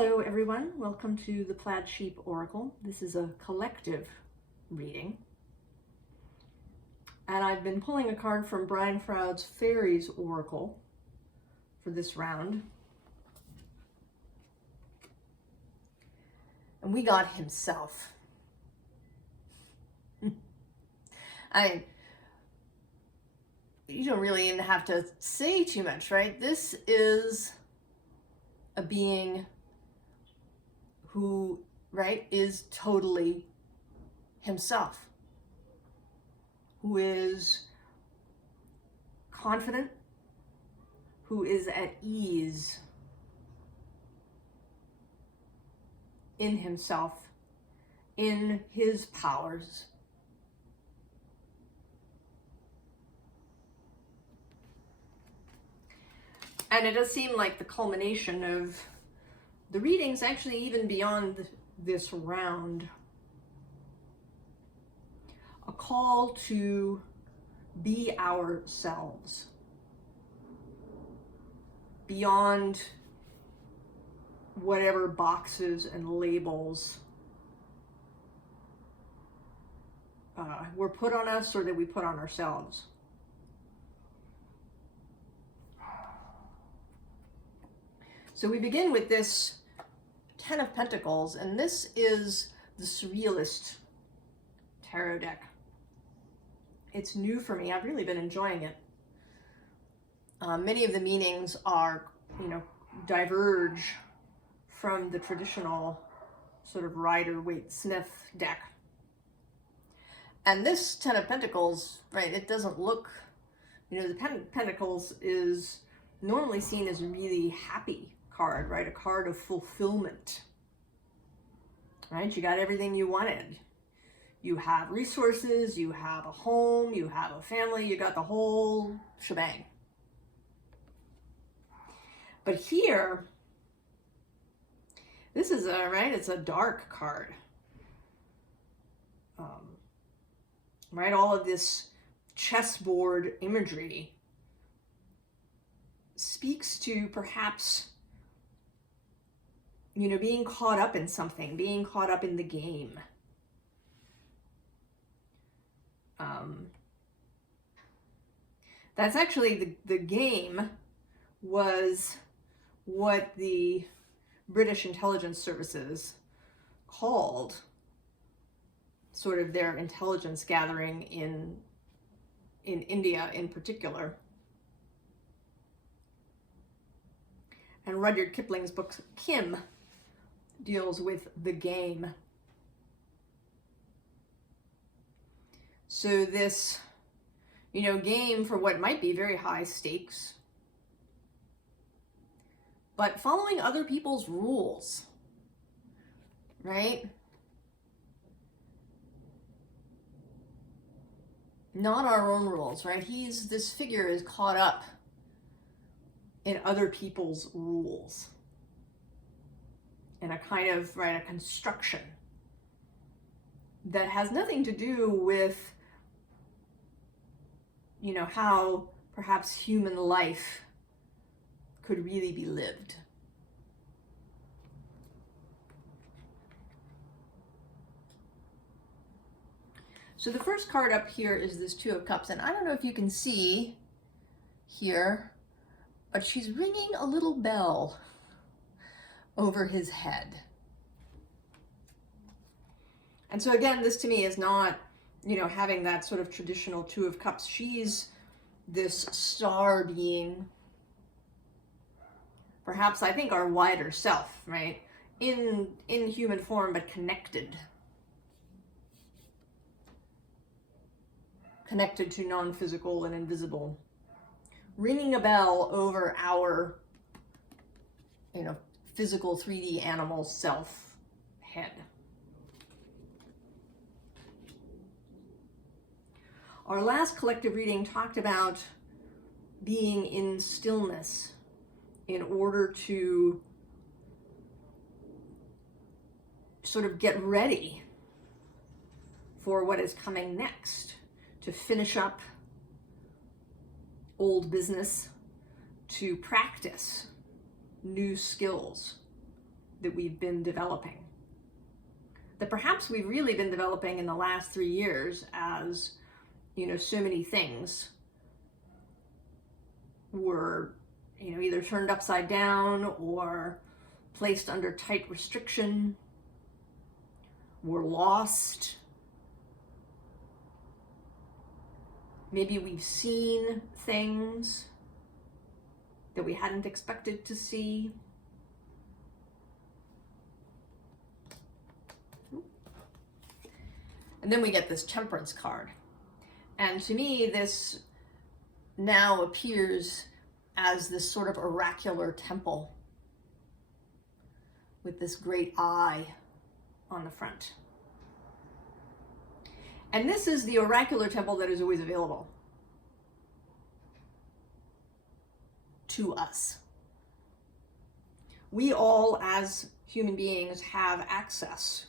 Hello everyone, welcome to the Plaid Sheep Oracle. This is a collective reading. And I've been pulling a card from Brian Froud's Faeries Oracle for this round. And we got himself. I you don't really even have to say too much, right? This is a being who, right, is totally himself, who is confident, who is at ease in himself, in his powers. And it does seem like the culmination of the readings, actually even beyond this round, a call to be ourselves, beyond whatever boxes and labels were put on us or that we put on ourselves. So we begin with this Ten of Pentacles, and this is the Surrealist Tarot deck. It's new for me. I've really been enjoying it. Many of the meanings are, diverge from the traditional sort of Rider Waite Smith deck. And this Ten of Pentacles, right, it doesn't look, the Pentacles is normally seen as a really happy card, right? A card of fulfillment, right? You got everything you wanted. You have resources, you have a home, you have a family, you got the whole shebang. But here, this is it's a dark card. Right? All of this chessboard imagery speaks to perhaps being caught up in something, being caught up in the game. That's actually the game was what the British intelligence services called sort of their intelligence gathering in India in particular. And Rudyard Kipling's book, Kim, deals with the game. So this, game for what might be very high stakes, but following other people's rules, right? Not our own rules, right? This figure is caught up in other people's rules, in a kind of, a construction that has nothing to do with, how perhaps human life could really be lived. So the first card up here is this Two of Cups, and I don't know if you can see here, but she's ringing a little bell over his head. And so again, this to me is not, having that sort of traditional Two of Cups. She's this star being, perhaps I think our wider self, right? In human form, but connected to non-physical and invisible. Ringing a bell over our, physical 3D animal self head. Our last collective reading talked about being in stillness in order to sort of get ready for what is coming next, to finish up old business, to practice new skills. that we've been developing, that perhaps we've really been developing in the last 3 years as, you know, so many things were, you know, either turned upside down or placed under tight restriction, were lost. Maybe we've seen things that we hadn't expected to see. And then we get this Temperance card. And to me, this now appears as this sort of oracular temple with this great eye on the front. And this is the oracular temple that is always available to us. We all, as human beings, have access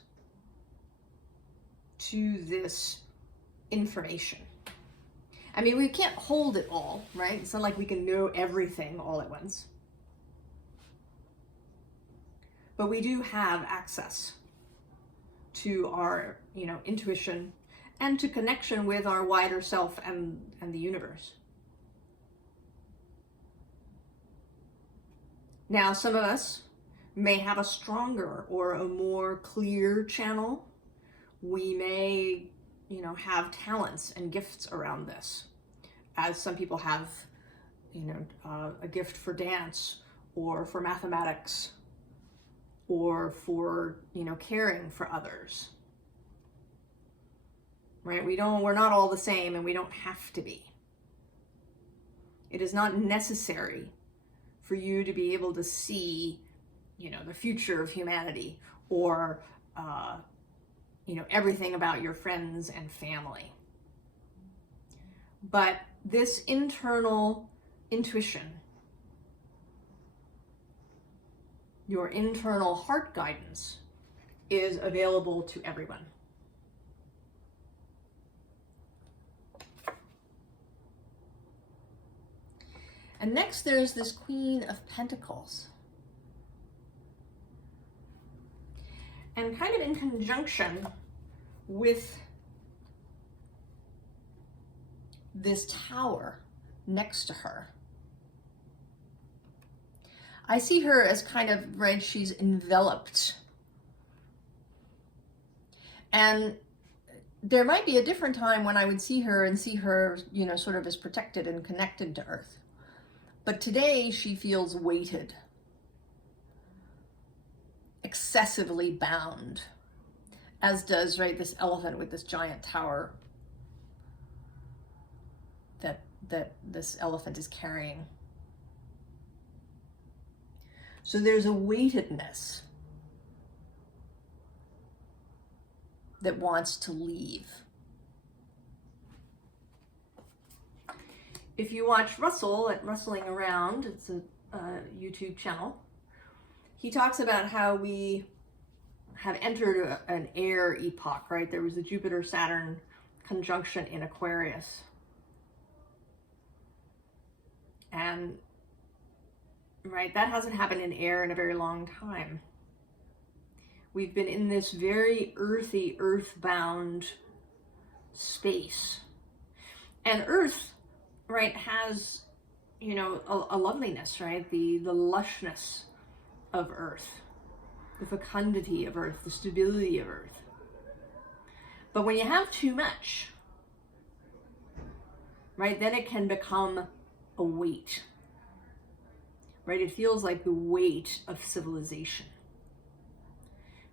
to this information. I mean, we can't hold it all, right? It's not like we can know everything all at once. But we do have access to our, you know, intuition and to connection with our wider self and the universe. Now, some of us may have a stronger or a more clear channel. We may, you know, have talents and gifts around this, as some people have, you know, a gift for dance or for mathematics or for, you know, caring for others. Right? We're not all the same, and we don't have to be. It is not necessary for you to be able to see, you know, the future of humanity or, you know, everything about your friends and family. But this internal intuition, your internal heart guidance, is available to everyone. And next there's this Queen of Pentacles. And kind of in conjunction with this tower next to her, I see her as kind of, right, she's enveloped. And there might be a different time when I would see her, you know, sort of as protected and connected to Earth. But today she feels weighted, excessively bound, as does, right, this elephant with this giant tower that this elephant is carrying. So there's a weightedness that wants to leave. If you watch Russell at Rustling Around, it's a YouTube channel, he talks about how we have entered an air epoch, right? There was the Jupiter-Saturn conjunction in Aquarius. And, right, that hasn't happened in air in a very long time. We've been in this very earthy, earthbound space. And Earth, right, has, you know, a loveliness, right? The lushness of Earth, the fecundity of Earth, the stability of Earth. But when you have too much, right, then it can become a weight, right? It feels like the weight of civilization.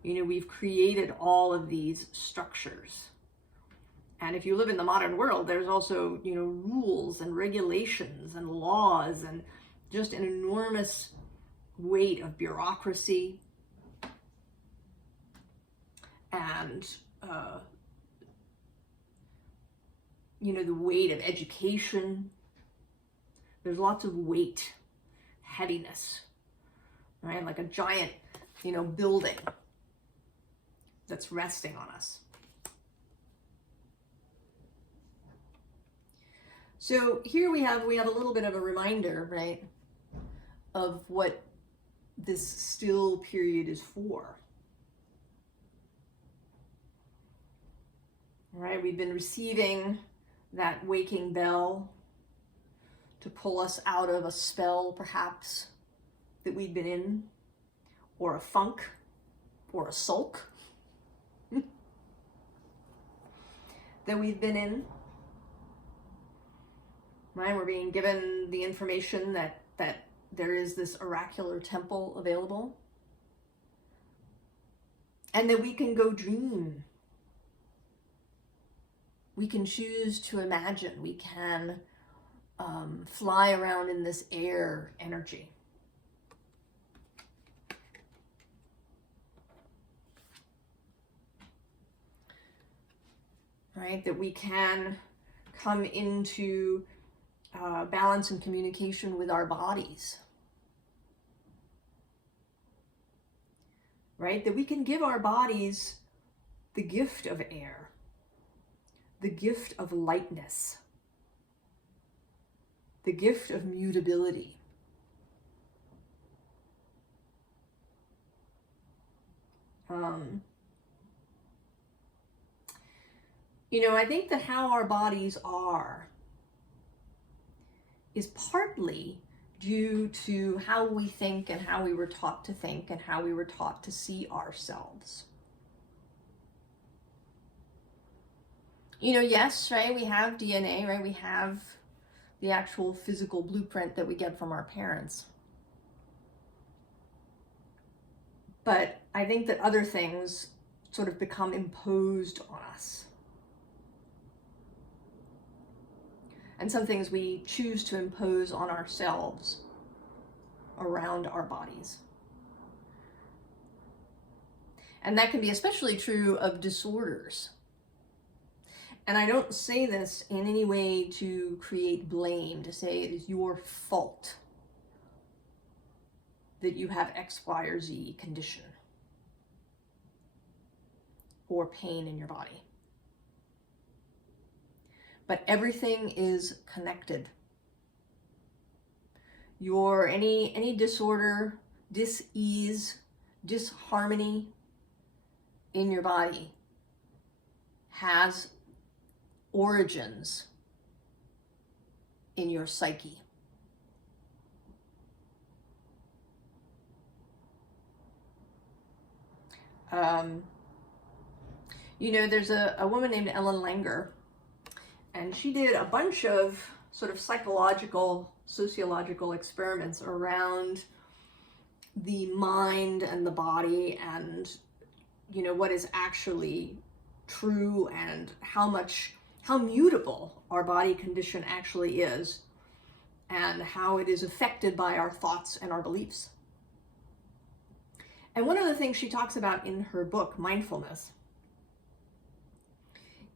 You know, we've created all of these structures. And if you live in the modern world, there's also, you know, rules and regulations and laws and just an enormous weight of bureaucracy and, you know, the weight of education. There's lots of weight, heaviness, right? Like a giant, you know, building that's resting on us. So here we have a little bit of a reminder, right, of what this still period is for. All right, we've been receiving that waking bell to pull us out of a spell, perhaps, that we'd been in, or a funk, or a sulk that we've been in. Right, we're being given the information that there is this oracular temple available, and that we can go dream. We can choose to imagine. We can fly around in this air energy. Right, that we can come into balance and communication with our bodies. Right, that we can give our bodies the gift of air, the gift of lightness, the gift of mutability. You know, I think that how our bodies are is partly due to how we think and how we were taught to think and how we were taught to see ourselves. You know, yes, right, we have DNA, right? We have the actual physical blueprint that we get from our parents. But I think that other things sort of become imposed on us. And some things we choose to impose on ourselves around our bodies. And that can be especially true of disorders. And I don't say this in any way to create blame, to say it is your fault that you have X, Y, or Z condition or pain in your body. But everything is connected. Your any disorder, dis-ease, disharmony in your body has origins in your psyche. You know, there's a woman named Ellen Langer, and she did a bunch of sort of psychological, sociological experiments around the mind and the body and, you know, what is actually true and how mutable our body condition actually is and how it is affected by our thoughts and our beliefs. And one of the things she talks about in her book, Mindfulness,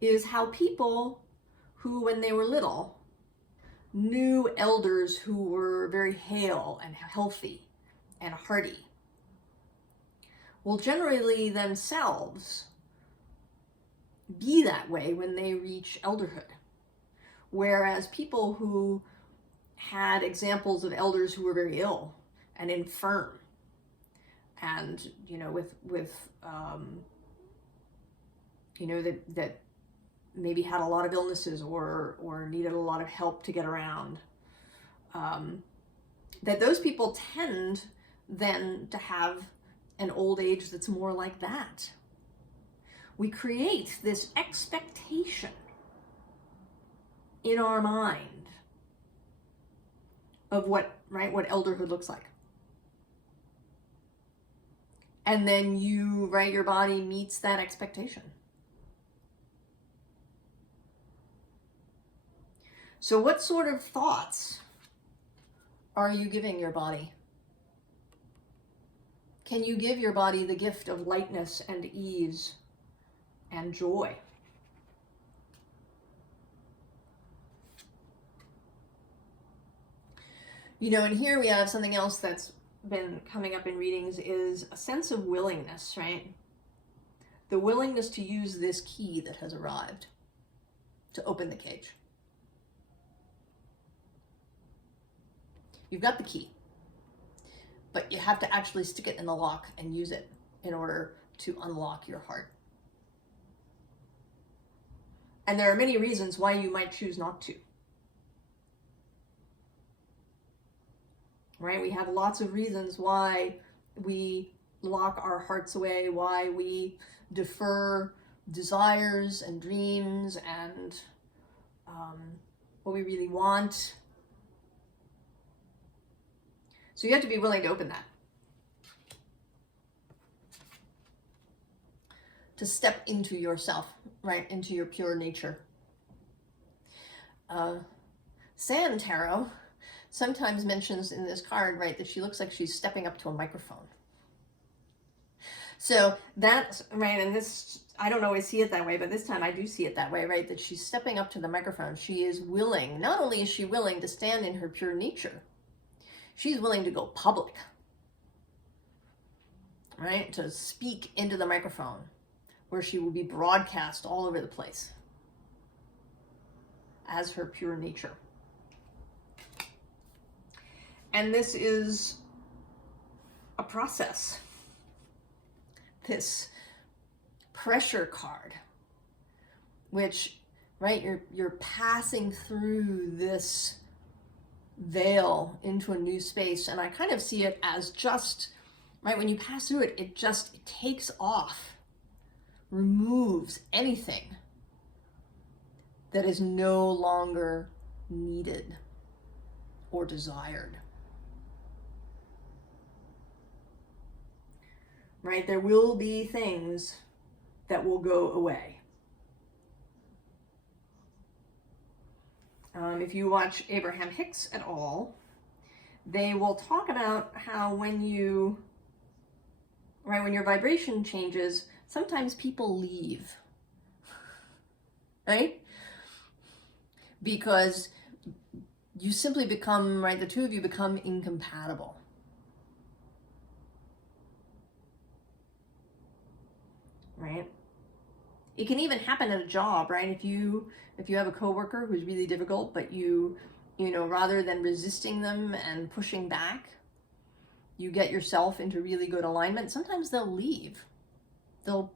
is how people who, when they were little, knew elders who were very hale and healthy and hearty, will generally themselves be that way when they reach elderhood. Whereas people who had examples of elders who were very ill and infirm and, you know, with you know, that maybe had a lot of illnesses or needed a lot of help to get around, that those people tend then to have an old age that's more like that. We create this expectation in our mind of what elderhood looks like. And then your body meets that expectation. So what sort of thoughts are you giving your body? Can you give your body the gift of lightness and ease and joy? You know, and here we have something else that's been coming up in readings is a sense of willingness, right? The willingness to use this key that has arrived to open the cage. You've got the key. but you have to actually stick it in the lock and use it in order to unlock your heart. And there are many reasons why you might choose not to. Right? We have lots of reasons why we lock our hearts away, why we defer desires and dreams and what we really want. So you have to be willing to open that. To step into yourself, right? Into your pure nature. Sand Tarot sometimes mentions in this card, right, that she looks like she's stepping up to a microphone. So that's, right, and this, I don't always see it that way, but this time I do see it that way, right, that she's stepping up to the microphone. She is willing, not only is she willing to stand in her pure nature, she's willing to go public, right, to speak into the microphone, where she will be broadcast all over the place as her pure nature. And this is a process. This pressure card, which, right, you're passing through this veil into a new space. And I kind of see it as just, right, when you pass through it, it takes off, removes anything that is no longer needed or desired. Right? There will be things that will go away. If you watch Abraham Hicks et al., they will talk about how when your vibration changes, sometimes people leave, right? Because you simply become, right, the two of you become incompatible. Right? It can even happen at a job, right? If you have a coworker who's really difficult, but you know, rather than resisting them and pushing back, you get yourself into really good alignment. Sometimes they'll leave. They'll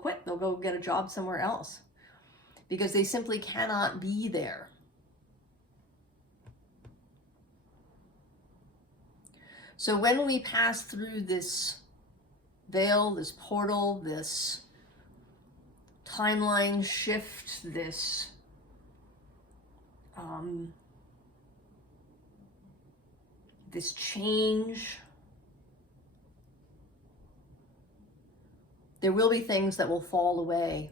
quit. They'll go get a job somewhere else because they simply cannot be there. So when we pass through this veil, this portal, this timeline shift, this this change, there will be things that will fall away,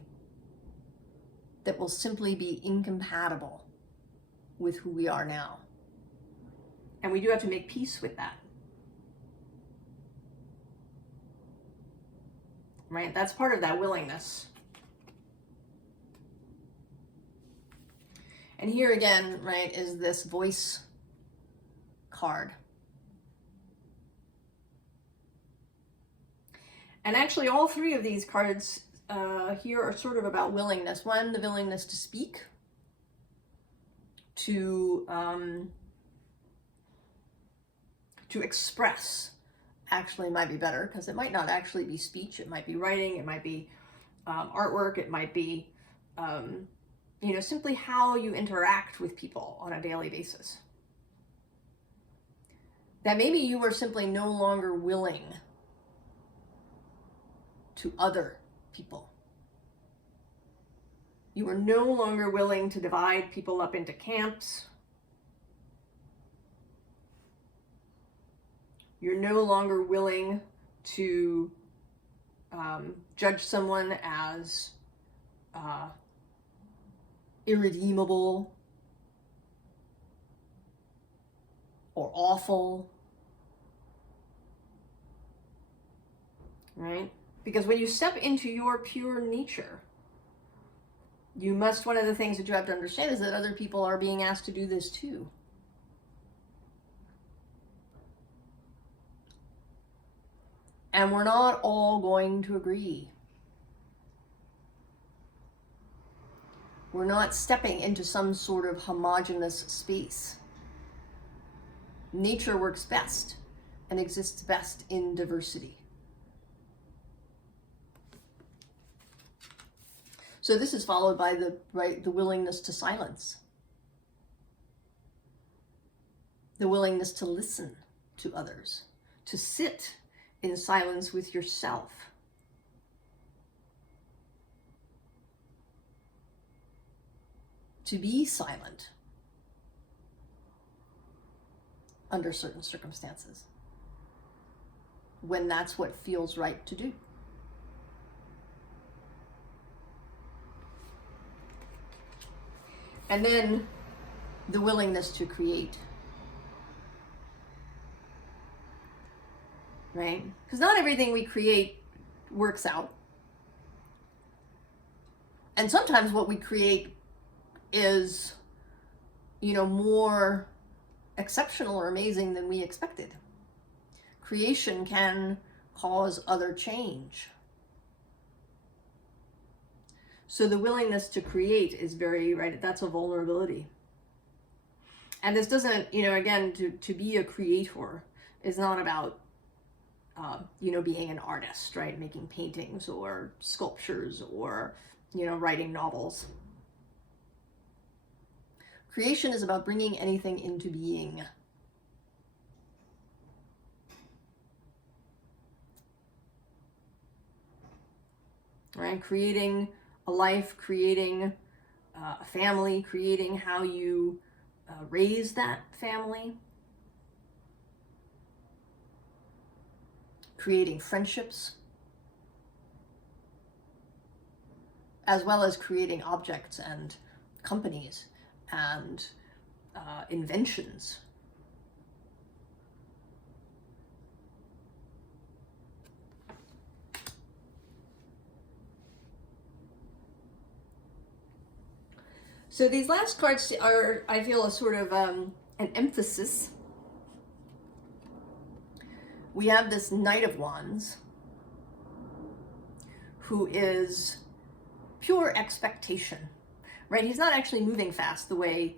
that will simply be incompatible with who we are now. And we do have to make peace with that. Right? That's part of that willingness. And here again, right, is this voice card. And actually all three of these cards here are sort of about willingness. One, the willingness to speak, to express. Actually might be better, because it might not actually be speech. It might be writing, it might be artwork, it might be simply how you interact with people on a daily basis. That maybe you are simply no longer willing to other people. You are no longer willing to divide people up into camps. You're no longer willing to judge someone as irredeemable or awful, right? Because when you step into your pure nature, one of the things that you have to understand is that other people are being asked to do this too. And we're not all going to agree. We're not stepping into some sort of homogeneous space. Nature works best and exists best in diversity. So this is followed by the willingness to silence, the willingness to listen to others, to sit in silence with yourself. To be silent under certain circumstances, when that's what feels right to do. And then the willingness to create. Right? Because not everything we create works out. And sometimes what we create is, you know, more exceptional or amazing than we expected. Creation can cause other change. So the willingness to create is very, right, that's a vulnerability. And this doesn't, you know, again, to be a creator is not about, you know, being an artist, right? Making paintings or sculptures or, you know, writing novels. Creation is about bringing anything into being. Right? Creating a life, creating a family, creating how you raise that family, creating friendships, as well as creating objects and companies and inventions. So these last cards are, I feel, a sort of an emphasis. We have this Knight of Wands, who is pure expectation, right? He's not actually moving fast the way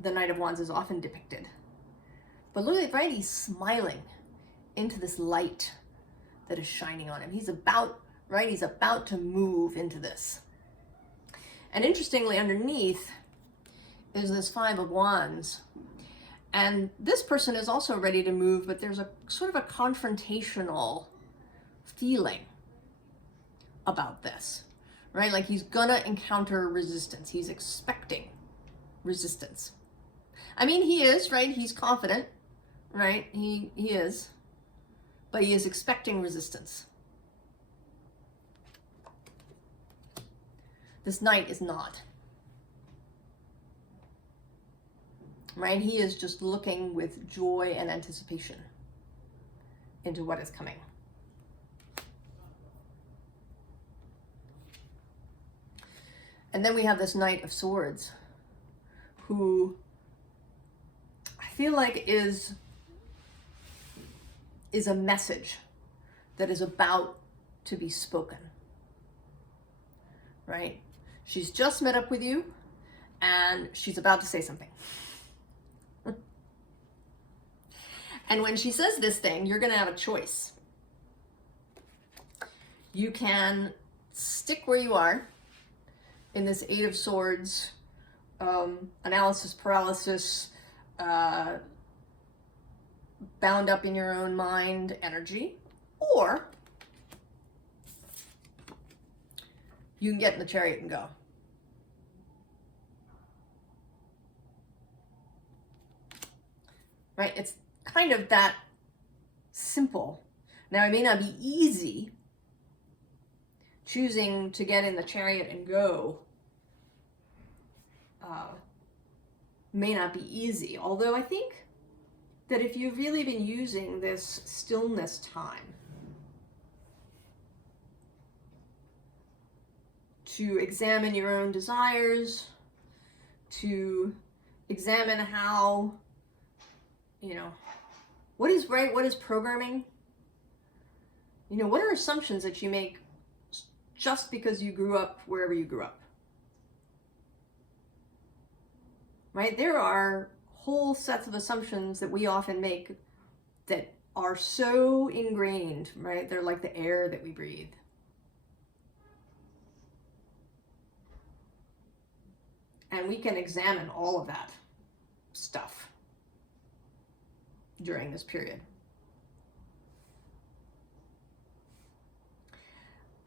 the Knight of Wands is often depicted. But look at, right, he's smiling into this light that is shining on him. He's about, right, he's about to move into this. And interestingly, underneath is this Five of Wands. And this person is also ready to move, but there's a sort of a confrontational feeling about this, right? Like he's gonna encounter resistance. He's expecting resistance. I mean, he is, right? He's confident, right? He is, but he is expecting resistance. This Knight is not. Right? He is just looking with joy and anticipation into what is coming. And then we have this Knight of Swords, who I feel like is a message that is about to be spoken. Right? She's just met up with you and she's about to say something. And when she says this thing, you're going to have a choice. You can stick where you are in this Eight of Swords, analysis paralysis, bound up in your own mind energy, or you can get in the chariot and go. Right? It's kind of that simple. Now, it may not be easy. Choosing to get in the chariot and go may not be easy. Although I think that if you've really been using this stillness time to examine your own desires, to examine how, you know, what is right, what is programming? You know, what are assumptions that you make just because you grew up wherever you grew up? Right? There are whole sets of assumptions that we often make that are so ingrained, right? They're like the air that we breathe. And we can examine all of that stuff during this period.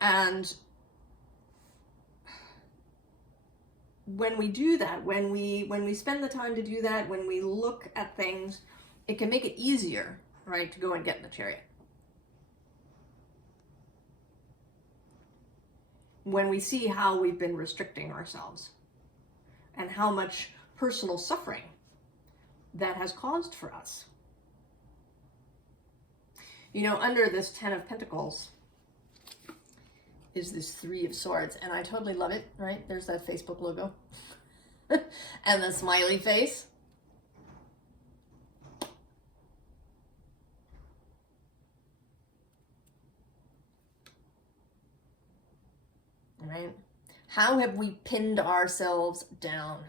And when we do that, when we spend the time to do that, when we look at things, it can make it easier, right, to go and get in the Chariot. When we see how we've been restricting ourselves and how much personal suffering that has caused for us. You know, under this 10 of Pentacles is this 3 of Swords, and I totally love it, right? There's that Facebook logo and the smiley face. Right? How have we pinned ourselves down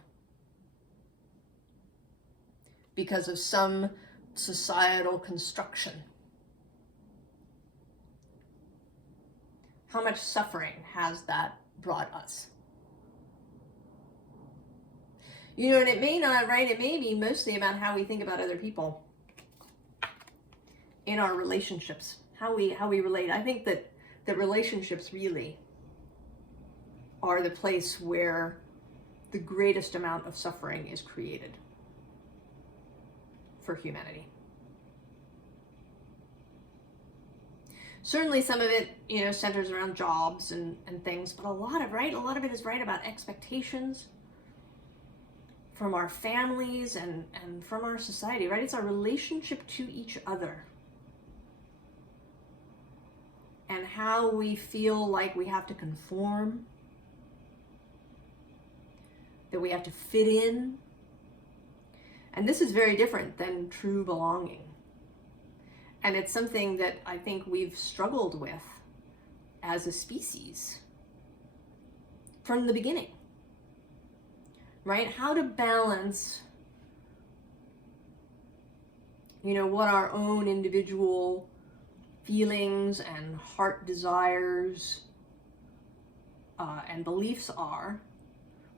because of some societal construction? How much suffering has that brought us? You know, and it may not, right? It may be mostly about how we think about other people in our relationships, how we relate. I think that relationships really are the place where the greatest amount of suffering is created for humanity. Certainly some of it, you know, centers around jobs and things, but a lot of it is right about expectations from our families and from our society, right? It's our relationship to each other and how we feel like we have to conform, that we have to fit in. And this is very different than true belonging. And it's something that I think we've struggled with as a species from the beginning, right? How to balance, you know, what our own individual feelings and heart desires and beliefs are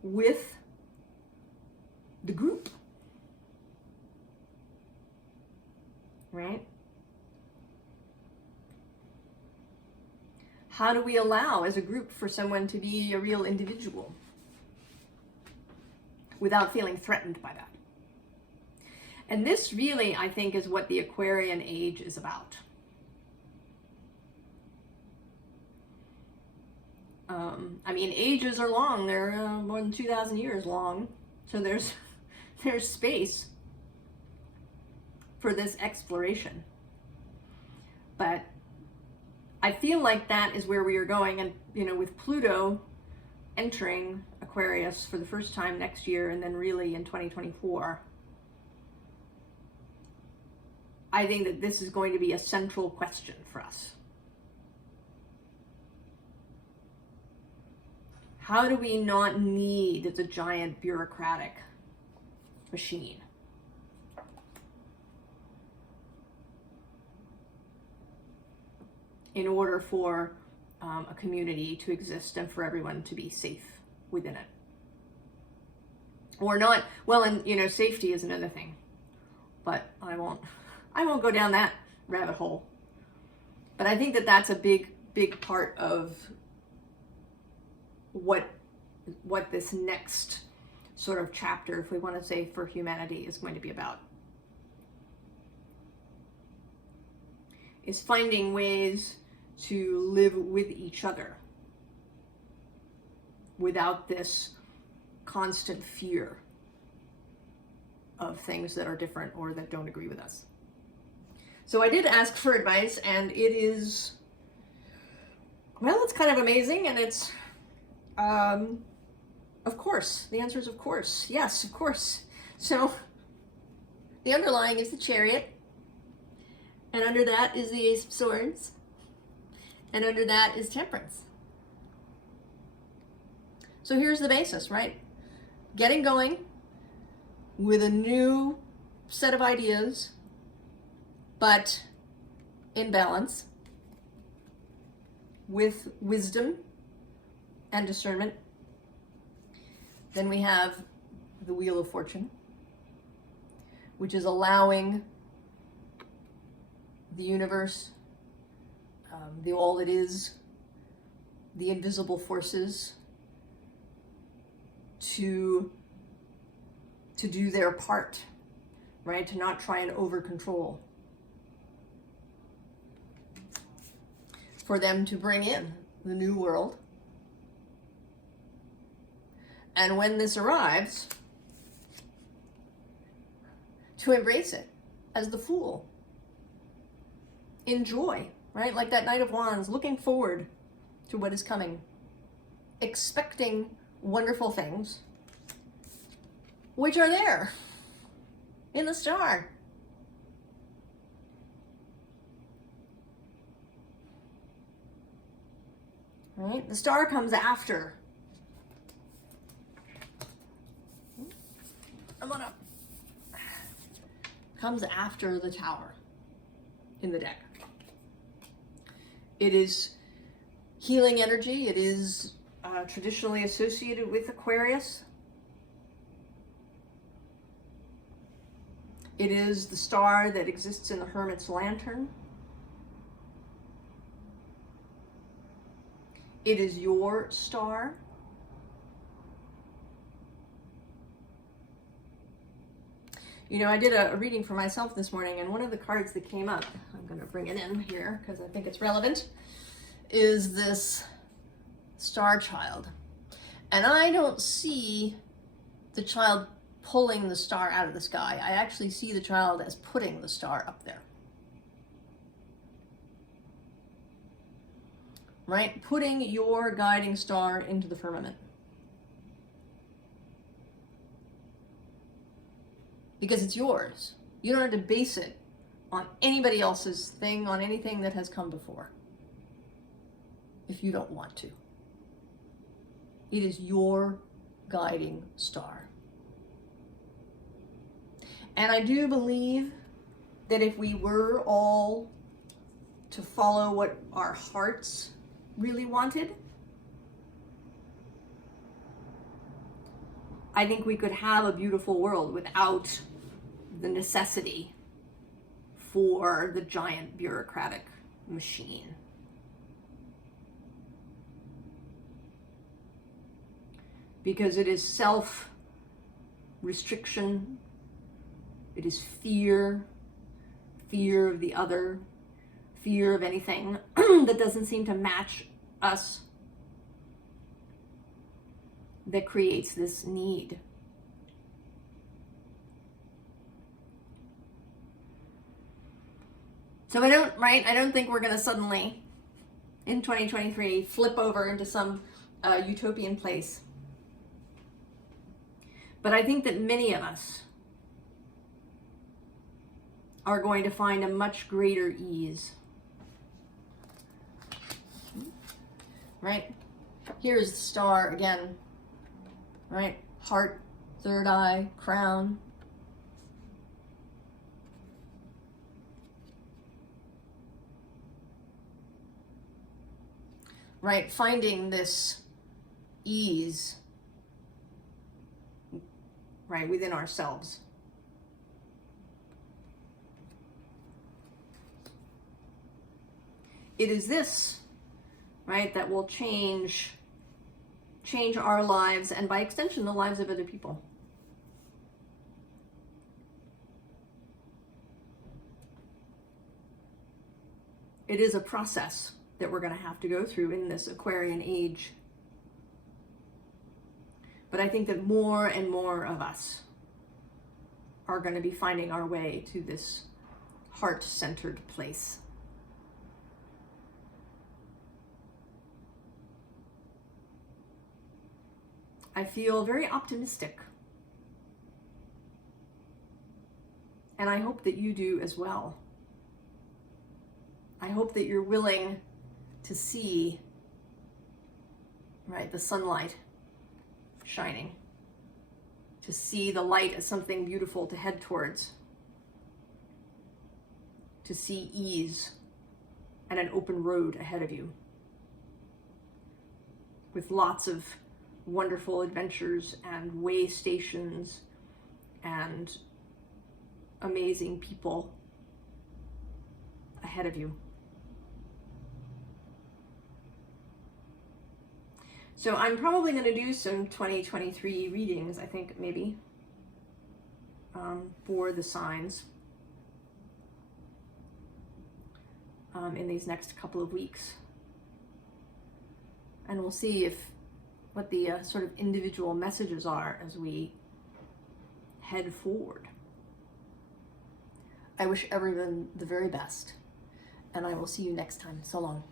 with the group, right? How do we allow as a group for someone to be a real individual without feeling threatened by that? And this really, I think, is what the Aquarian age is about. I mean, ages are long. They're more than 2,000 years long. So there's space for this exploration. But I feel like that is where we are going. And, you know, with Pluto entering Aquarius for the first time next year and then really in 2024, I think that this is going to be a central question for us. How do we not need the giant bureaucratic machine? In order for a community to exist and for everyone to be safe within it. Or not, well, and you know, safety is another thing, but I won't go down that rabbit hole. But I think that that's a big part of what this next sort of chapter, if we want to say, for humanity is going to be about. Is finding ways to live with each other without this constant fear of things that are different or that don't agree with us. So I did ask for advice, and it is, well, it's kind of amazing, and it's, of course. The answer is of course. Yes, of course. So the underlying is the Chariot, and under that is the Ace of Swords, and under that is Temperance. So here's the basis, right? Getting going with a new set of ideas, but in balance with wisdom and discernment. Then we have the Wheel of Fortune, which is allowing the universe, the all that is, the invisible forces to do their part, right? To not try and over control. For them to bring in the new world. And when this arrives, to embrace it as the Fool. Enjoy, right? Like that Knight of Wands, looking forward to what is coming. Expecting wonderful things, which are there in the star. Right? The star comes after. I'm on up. Comes after the Tower in the deck. It is healing energy. It is traditionally associated with Aquarius. It is the star that exists in the Hermit's Lantern. It is your star. You know, I did a reading for myself this morning, and one of the cards that came up, I'm going to bring it in here because I think it's relevant, is this Star Child. And I don't see the child pulling the star out of the sky. I actually see the child as putting the star up there. Right? Putting your guiding star into the firmament. Because it's yours. You don't have to base it on anybody else's thing, on anything that has come before. If you don't want to. It is your guiding star. And I do believe that if we were all to follow what our hearts really wanted, I think we could have a beautiful world without the necessity for the giant bureaucratic machine. Because it is self-restriction, it is fear of the other, fear of anything that doesn't seem to match us, that creates this need. So I don't think we're going to suddenly, in 2023, flip over into some utopian place. But I think that many of us are going to find a much greater ease. Right? Here's the star again. Right? Heart, third eye, crown. Right? Finding this ease, right, within ourselves. It is this, right, that will change our lives, and by extension, the lives of other people. It is a process that we're going to have to go through in this Aquarian age. But I think that more and more of us are going to be finding our way to this heart-centered place. I feel very optimistic. And I hope that you do as well. I hope that you're willing to see, right, the sunlight shining, to see the light as something beautiful to head towards, to see ease and an open road ahead of you, with lots of wonderful adventures and way stations and amazing people ahead of you. So I'm probably going to do some 2023 readings, I think, maybe, for the signs in these next couple of weeks. And we'll see what the sort of individual messages are as we head forward. I wish everyone the very best, and I will see you next time. So long.